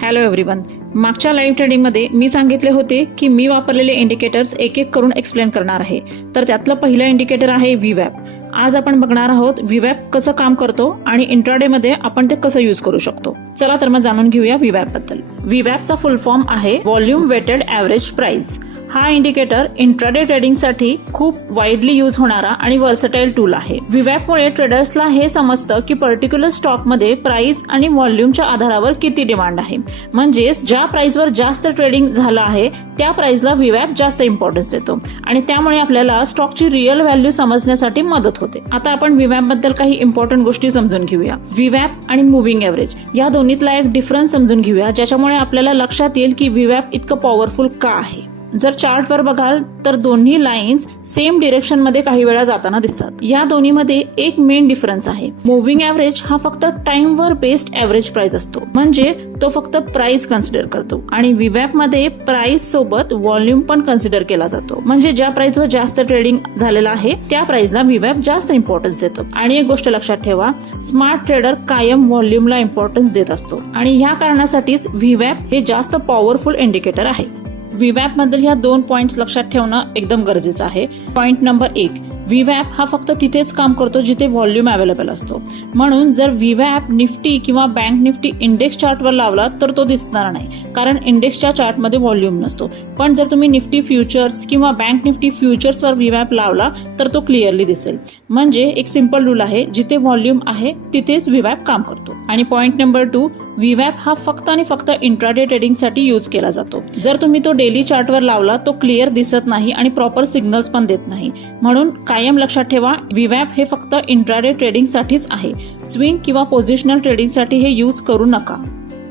Hello everyone. मागच्या live ट्रेडिंगमध्ये मी सांगितले होते की मी वापरलेले इंडिकेटर्स एक एक करून एक्सप्लेन करणार आहे. तर त्यातलं पहिलं इंडिकेटर आहे VWAP. आज आपण बघणार आहोत VWAP कसं काम करतो आणि इंट्राडे मध्ये आपण ते कसं यूज करू शकतो. चला तर मग जाणून घेऊया VWAP बद्दल. VWAP चा फुल फॉर्म आहे व्हॉल्यूम वेटेड ॲव्हरेज प्राइस. हा इंडिकेटर इंट्राडे ट्रेडिंग साठी खूप वाईडली यूज होणारा आणि वर्सटाईल टूल आहे. VWAP मुळे ट्रेडर्सला हे समजतं की पर्टिक्युलर स्टॉक मध्ये प्राइस आणि व्हॉल्यूमच्या आधारावर किती डिमांड आहे. म्हणजेच ज्या प्राइसवर जास्त ट्रेडिंग झालं आहे त्या प्राइसला VWAP जास्त इम्पॉर्टन्स देतो आणि त्यामुळे आपल्याला स्टॉकची रिअल व्हॅल्यू समजण्यासाठी मदत होते. आता आपण VWAP बद्दल काही इम्पॉर्टंट गोष्टी समजून घेऊया. VWAP आणि मुव्हिंग एव्हरेज या दोन्हीतला एक डिफरन्स समजून घेऊया, ज्याच्यामुळे आपल्याला लक्षात येईल की VWAP इतकं पॉवरफुल का आहे. जर चार्टवर बघाल तर दोन्ही लाईन्स सेम डिरेक्शन मध्ये काही वेळा जाताना दिसतात. या दोन्हीमध्ये एक मेन डिफरन्स आहे. मुव्हिंग एव्हरेज हा फक्त टाइमवर बेस्ड एव्हरेज प्राइस असतो, म्हणजे तो फक्त प्राइस कन्सिडर करतो आणि VWAP मध्ये प्राइस सोबत व्हॉल्यूम पण कन्सिडर केला जातो. म्हणजे ज्या प्राइसवर जास्त ट्रेडिंग झालेला आहे त्या प्राइसला VWAP जास्त इम्पॉर्टन्स देतो. आणि एक गोष्ट लक्षात ठेवा, स्मार्ट ट्रेडर कायम व्हॉल्यूमला इम्पॉर्टन्स देत असतो आणि ह्या कारणासाठीच VWAP हे जास्त पॉवरफुल इंडिकेटर आहे. VWAP मधील ह्या दोन पॉइंट्स लक्षात ठेवणं एकदम गरजेचं आहे. पॉइंट नंबर 1, VWAP हा फक्त तिथेच काम करतो जिथे व्हॉल्यूम अवेलेबल असतो. म्हणून जर VWAP निफ्टी किंवा बँक निफ्टी इंडेक्स चार्टवर लावला तर तो दिसणार नाही, कारण इंडेक्सच्या चार्टमध्ये व्हॉल्यूम नसतो. पण जर तुम्ही निफ्टी फ्युचर्स किंवा बँक निफ्टी फ्युचर्सवर VWAP लावला तर तो क्लिअरली दिसेल. म्हणजे एक सिंपल रूल आहे, जिथे व्हॉल्यूम आहे तिथेच VWAP काम करतो. आणि पॉइंट नंबर 2, VWAP हा फक्त आणि फक्त इंट्राडे ट्रेडिंग साठी यूज केला जातो. जर तुम्ही तो डेली चार्टवर लावला तो क्लिअर दिसत नाही आणि प्रॉपर सिग्नल्स पण देत नाही. म्हणून कायम लक्षात ठेवा, VWAP हे फक्त इंट्राडे ट्रेडिंग साठीच आहे. स्विंग किंवा पोझिशनल ट्रेडिंग साठी हे यूज करू नका.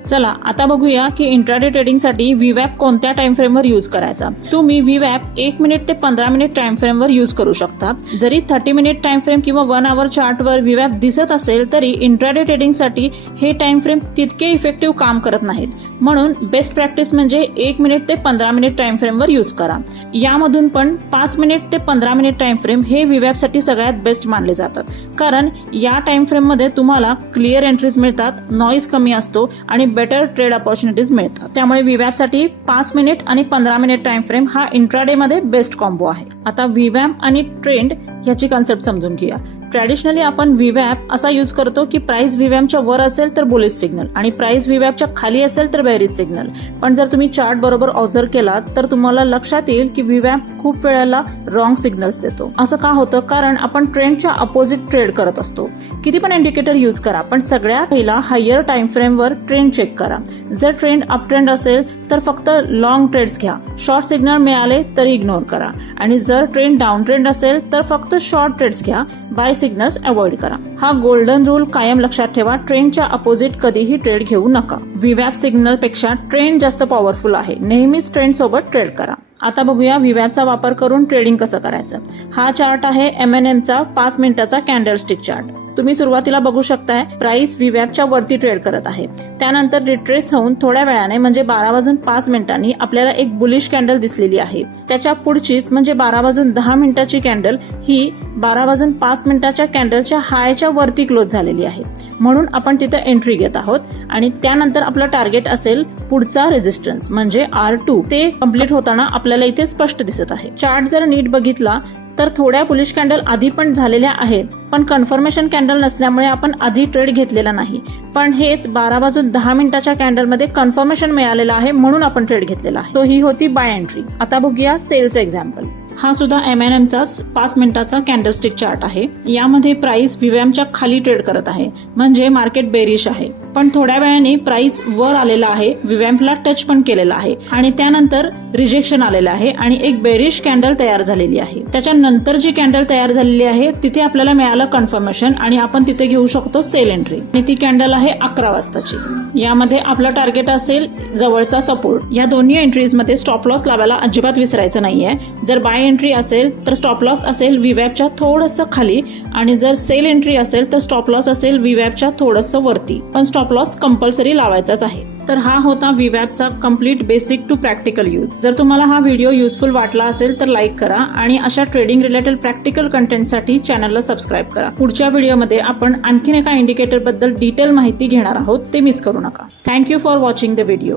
चला आता बघूया की इंट्राडे ट्रेडिंग साठी VWAP कोणत्या टाइम फ्रेमवर यूज करायचा. तुम्ही VWAP 1 मिनिट ते 15 मिनिट टाइम फ्रेमवर यूज करू शकता. जरी 30 मिनिट टाइम फ्रेम किंवा 1 आवर चार्टवर VWAP दिसत असेल तरी इंट्राडे ट्रेडिंग साठी हे टाइम फ्रेम तितके इफेक्टिव्ह काम करत नाहीत. म्हणून बेस्ट प्रॅक्टिस म्हणजे 1 मिनिट ते 15 मिनिट टाइम फ्रेमवर यूज करा. यामधून पण 5 मिनिट ते 15 मिनिट टाइम फ्रेम हे VWAP साठी सगळ्यात बेस्ट मानले जातात, कारण या टाइम फ्रेम मध्ये तुम्हाला क्लिअर एंट्रीज मिळतात, नॉईज कमी असतो आणि बेटर ट्रेड अपॉर्च्युनिटीज मिळतात. त्यामुळे VWAP साठी 5 मिनिट आणि 15 मिनिट टाइम फ्रेम हा इंट्राडे मध्ये बेस्ट कॉम्बो आहे. आता VWAP आणि ट्रेंड याची कन्सेप्ट समजून घेऊया. ट्रॅडिशनली आपण VWAP असा यूज करतो की प्राइस VWAPच्या वर असेल तर बुलिश सिग्नल आणि प्राइस VWAPच्या खाली असेल तर बेरिश सिग्नल. पण जर तुम्ही चार्ट बरोबर ऑब्झर्व केलात तर तुम्हाला लक्षात येईल की VWAP खूप वेळेला रॉंग सिग्नल्स देतो. असं का होतं? कारण आपण ट्रेंडच्या अपोजिट ट्रेड करत असतो. किती पण इंडिकेटर यूज करा, पण सगळ्यात पहिला हायर टाइम फ्रेमवर ट्रेंड चेक करा. जर ट्रेंड अप ट्रेंड असेल तर फक्त लॉंग ट्रेड्स घ्या. शॉर्ट सिग्नल मिळाले तरी इग्नोर करा. आणि जर ट्रेंड डाऊन ट्रेंड असेल तर फक्त शॉर्ट ट्रेड्स घ्या. बाय सिग्नल्स अवॉइड करा. हा गोल्डन रूल कायम लक्षात ठेवा. ट्रेंडच्या अपोजिट कधीही ट्रेड घेऊ नका. VWAP सिग्नल पेक्षा ट्रेंड जास्त पॉवरफुल आहे. नेहमीच ट्रेंड सोबत ट्रेड करा. आता बघूया VWAPचा वापर करून ट्रेडिंग कसं करायचं. हा चार्ट आहे MNMचा 5 मिनिटाचा कॅन्डलस्टिक चार्ट. तुम्ही सुरुवातीला बघू शकताय प्राइस VWAPच्या वरती ट्रेड करत आहे. त्यानंतर रिट्रेस होऊन थोड्या वेळाने म्हणजे 12:05 आपल्याला एक बुलिश कॅन्डल दिसलेली आहे. त्याच्या पुढचीच म्हणजे 12:10 कॅन्डल ही 12:05 कॅन्डलच्या हायच्या वरती क्लोज झालेली आहे. म्हणून आपण तिथे एंट्री घेत आहोत आणि त्यानंतर आपलं टार्गेट असेल पुढचा रेजिस्टन्स म्हणजे R2. ते कम्प्लीट होताना आपल्याला इथे स्पष्ट दिसत आहे. चार्ट जर नीट बघितला तर थोड्या बुलिश कॅन्डल आधी पण झालेल्या आहेत, पण कन्फर्मेशन कॅन्डल नसल्यामुळे आपण आधी ट्रेड घेतलेला नाही. पण हेच 12:10 कॅन्डलमध्ये कन्फर्मेशन मिळालेलं आहे म्हणून आपण ट्रेड घेतलेला आहे. तो ही होती बाय एंट्री. आता बघूया सेलचं एक्झाम्पल. हा सुद्धा MNMचाच 5 मिनिटाचा कॅन्डलस्टिक चार्ट आहे. यामध्ये प्राइस VWAPच्या खाली ट्रेड करत आहे, म्हणजे मार्केट बेरिश आहे. पण थोड्या वेळाने प्राइस वर आलेला आहे, VWAPला टच पण केलेला आहे आणि त्यानंतर रिजेक्शन आलेलं आहे आणि एक बेरिश कॅन्डल तयार झालेली आहे. त्याच्यानंतर जी कॅन्डल तयार झालेली आहे तिथे आपल्याला मिळालं कन्फर्मेशन आणि आपण तिथे घेऊ शकतो सेल एंट्री. आणि ती कॅन्डल आहे 11 वाजताची. यामध्ये आपलं टार्गेट असेल जवळचा सपोर्ट. या दोन्ही एंट्रीज मध्ये स्टॉप लॉस लावायला अजिबात विसरायचं नाहीये. जर बाय एंट्री असेल तर स्टॉप लॉस असेल VWAPच्या थोडंसं खाली आणि जर सेल एंट्री असेल तर स्टॉप लॉस असेल VWAPच्या थोडंसं वरती. पण स्टॉप स्टॉप लॉस कंपल्सरी लावायचाच आहे. तर हा होता VWAPचा complete basic to practical use. जर तुम्हाला हा व्हिडिओ युजफुल वाटला असेल तर लाईक करा आणि अशा ट्रेडिंग रिलेटेड प्रॅक्टिकल कंटेंटसाठी चॅनलला सबस्क्राईब करा. पुढच्या व्हिडिओमध्ये आपण आणखीन एका इंडिकेटर बद्दल डिटेल माहिती घेणार आहोत, ते मिस करू नका. Thank you for watching the video.